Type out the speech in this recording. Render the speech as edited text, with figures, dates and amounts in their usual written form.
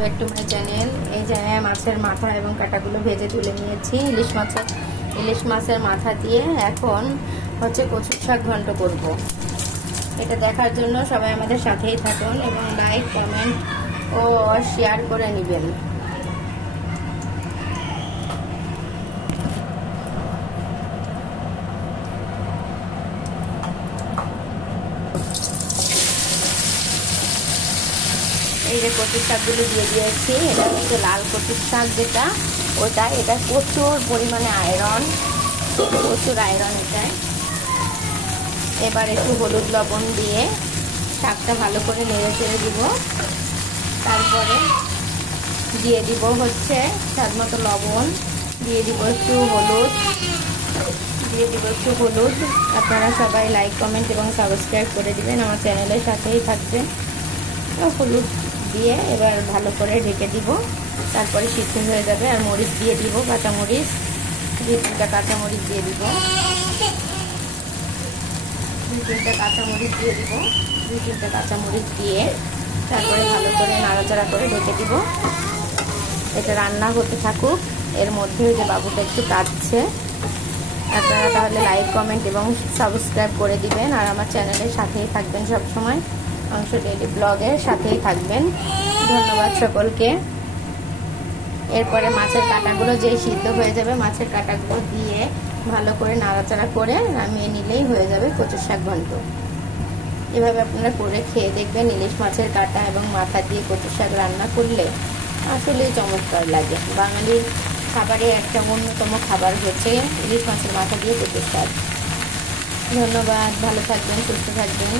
Back to my channel. এই যে মাছের মাথা এবং কাঁটাগুলো ভেজে তুলে নিয়েছি। ইলিশ মাছের মাথা দিয়ে এখন হচ্ছে কচুর শাক ঘন্ট করব। এটা দেখার জন্য সবাই আমাদের সাথেই থাকুন এবং লাইক, কমেন্ট ও শেয়ার করে নেবেন। এই যে কচুর শাকগুলো দিয়ে দিয়েছি। এটা হচ্ছে লাল কচুর শাক, যেটা ওটা এটা প্রচুর পরিমাণে আয়রন, প্রচুর আয়রন এটায়। এবার একটু হলুদ লবণ দিয়ে শাকটা ভালো করে নেড়ে চেড়ে দিব। তারপরে দিয়ে দিব হচ্ছে স্বাদ মতো লবণ, দিয়ে দিব একটু হলুদ, আপনারা সবাই লাইক, কমেন্ট এবং সাবস্ক্রাইব করে দিবেন, আমার চ্যানেলের সাথেই থাকবেন। হলুদ দিয়ে এবার ভালো করে ঢেকে দিব। তারপরে সিদ্ধ হয়ে যাবে। আর মরিচ দিয়ে দিব, কাঁচামরিচ, 2-3টা কাঁচামরিচ দিয়ে দিব, 2-3টা কাঁচামরিচ দিয়ে তারপরে ভালো করে নাড়াচাড়া করে ঢেকে দিব। এটা রান্না হতে থাকুক। এর মধ্যে যে বাবুটা একটু কাঁদছে, আপনারা তাহলে লাইক, কমেন্ট এবং সাবস্ক্রাইব করে দিবেন আর আমার চ্যানেলের সাথেই থাকবেন সবসময়। অংশ ডেইলি ব্লগের সাথেই থাকবেন। ধন্যবাদ সকলকে। এরপরে মাছের কাঁটাগুলো যে সিদ্ধ হয়ে যাবে, মাছের কাঁটাগুলো দিয়ে ভালো করে নাড়াচাড়া করে নামিয়ে নিলেই হয়ে যাবে কচুর শাক ঘন্ট। এভাবে আপনারা করে খেয়ে দেখবেন। ইলিশ মাছের কাঁটা এবং মাথা দিয়ে কচুর শাক রান্না করলে আসলেই চমৎকার লাগে। বাঙালির খাবারে একটা অন্যতম খাবার হচ্ছে ইলিশ মাছের মাথা দিয়ে কচুর শাক। ধন্যবাদ। ভালো থাকবেন, সুস্থ থাকবেন।